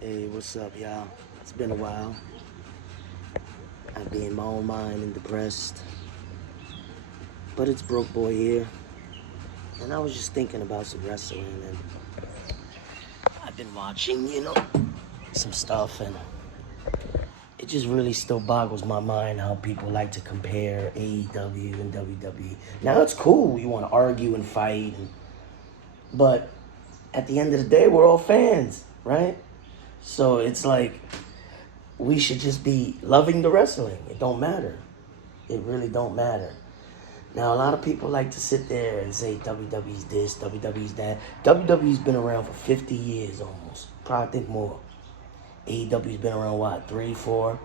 Hey, what's up, y'all? It's been a while. I've been in my own mind and depressed, but it's Brokeboy here, and I was just thinking about some wrestling, and I've been watching, some stuff, and it just really still boggles my mind how people like to compare AEW and WWE. Now it's cool, you want to argue and fight, but at the end of the day, we're all fans, right? So it's like we should just be loving the wrestling. It don't matter. It really don't matter. Now, a lot of people like to sit there and say WWE's this, WWE's that. WWE's been around for 50 years almost. Probably think more. AEW's been around, what, 3, 4?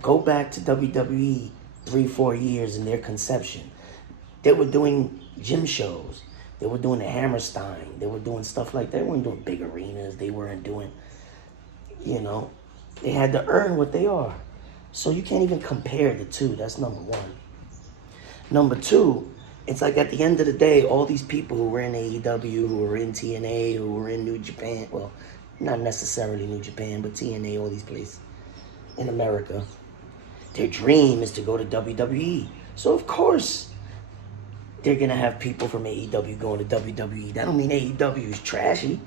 Go back to WWE 3, 4 years in their conception. They were doing gym shows. They were doing the Hammerstein. They were doing stuff like that. They weren't doing big arenas. They weren't doing, they had to earn what they are. So you can't even compare the two. That's number one. Number two, it's like at the end of the day, all these people who were in AEW, who were in TNA, who were in New Japan, well, not necessarily New Japan, but TNA, all these places in America, their dream is to go to WWE. So of course, they're going to have people from AEW going to WWE. That don't mean AEW is trashy.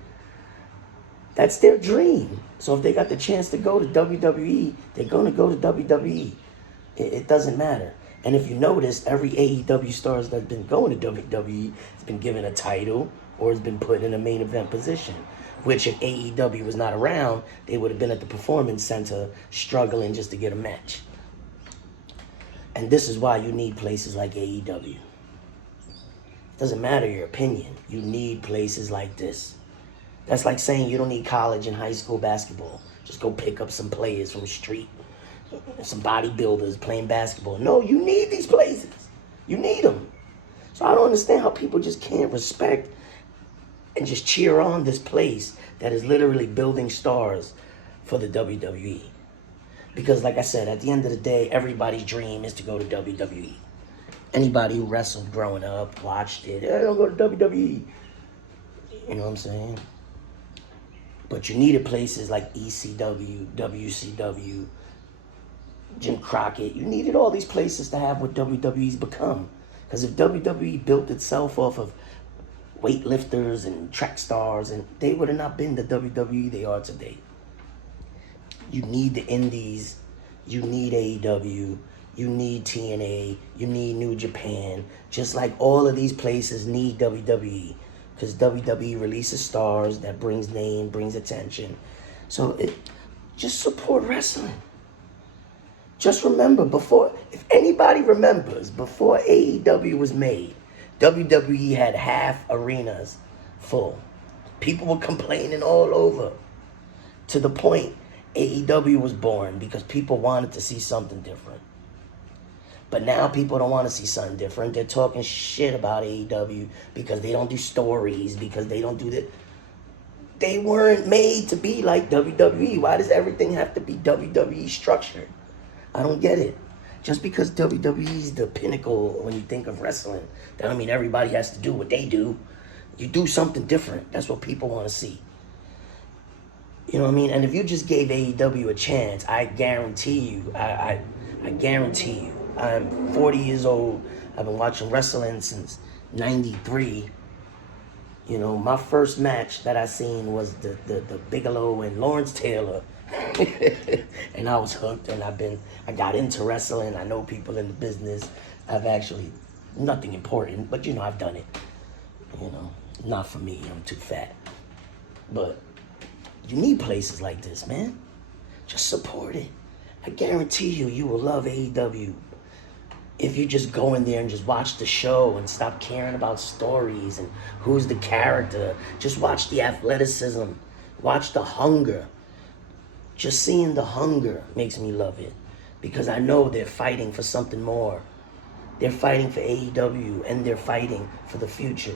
That's their dream. So if they got the chance to go to WWE, they're going to go to WWE. It doesn't matter. And if you notice, every AEW star that's been going to WWE has been given a title or has been put in a main event position. Which if AEW was not around, they would have been at the Performance Center struggling just to get a match. And this is why you need places like AEW. It doesn't matter your opinion. You need places like this. That's like saying you don't need college and high school basketball. Just go pick up some players from the street, some bodybuilders playing basketball. No, you need these places. You need them. So I don't understand how people just can't respect and just cheer on this place that is literally building stars for the WWE. Because like I said, at the end of the day, everybody's dream is to go to WWE. Anybody who wrestled growing up, watched it, I'll go to WWE. You know what I'm saying? But you needed places like ECW, WCW, Jim Crockett. You needed all these places to have what WWE's become. Because if WWE built itself off of weightlifters and track stars, and they would have not been the WWE they are today. You need the indies. You need AEW. You need TNA. You need New Japan. Just like all of these places need WWE. Because WWE releases stars that brings name, brings attention. So just support wrestling. Just remember, if anybody remembers, before AEW was made, WWE had half arenas full. People were complaining all over. To the point AEW was born because people wanted to see something different. But now people don't want to see something different. They're talking shit about AEW because they don't do stories, because they don't do that. They weren't made to be like WWE. Why does everything have to be WWE structured? I don't get it. Just because WWE is the pinnacle when you think of wrestling, that don't mean everybody has to do what they do. You do something different. That's what people want to see. You know what I mean? And if you just gave AEW a chance, I guarantee you, I guarantee you, I'm 40 years old. I've been watching wrestling since 93. You know, my first match that I seen was the Bigelow and Lawrence Taylor. And I was hooked, and I got into wrestling. I know people in the business. I've actually, nothing important, but I've done it. Not for me, I'm too fat. But you need places like this, man. Just support it. I guarantee you will love AEW. If you just go in there and just watch the show and stop caring about stories and who's the character, just watch the athleticism, watch the hunger. Just seeing the hunger makes me love it, because I know they're fighting for something more. They're fighting for AEW, and they're fighting for the future.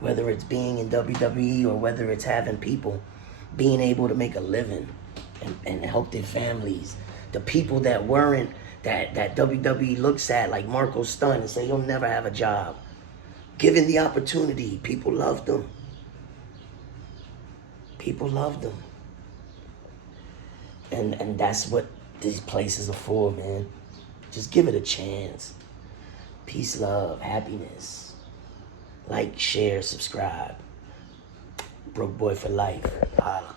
Whether it's being in WWE or whether it's having people being able to make a living and help their families. The people that weren't, that WWE looks at like Marco Stunt and say, you'll never have a job. Given the opportunity, people loved them. People loved them. And that's what these places are for, man. Just give it a chance. Peace, love, happiness. Like, share, subscribe. Broke boy for life. Holla.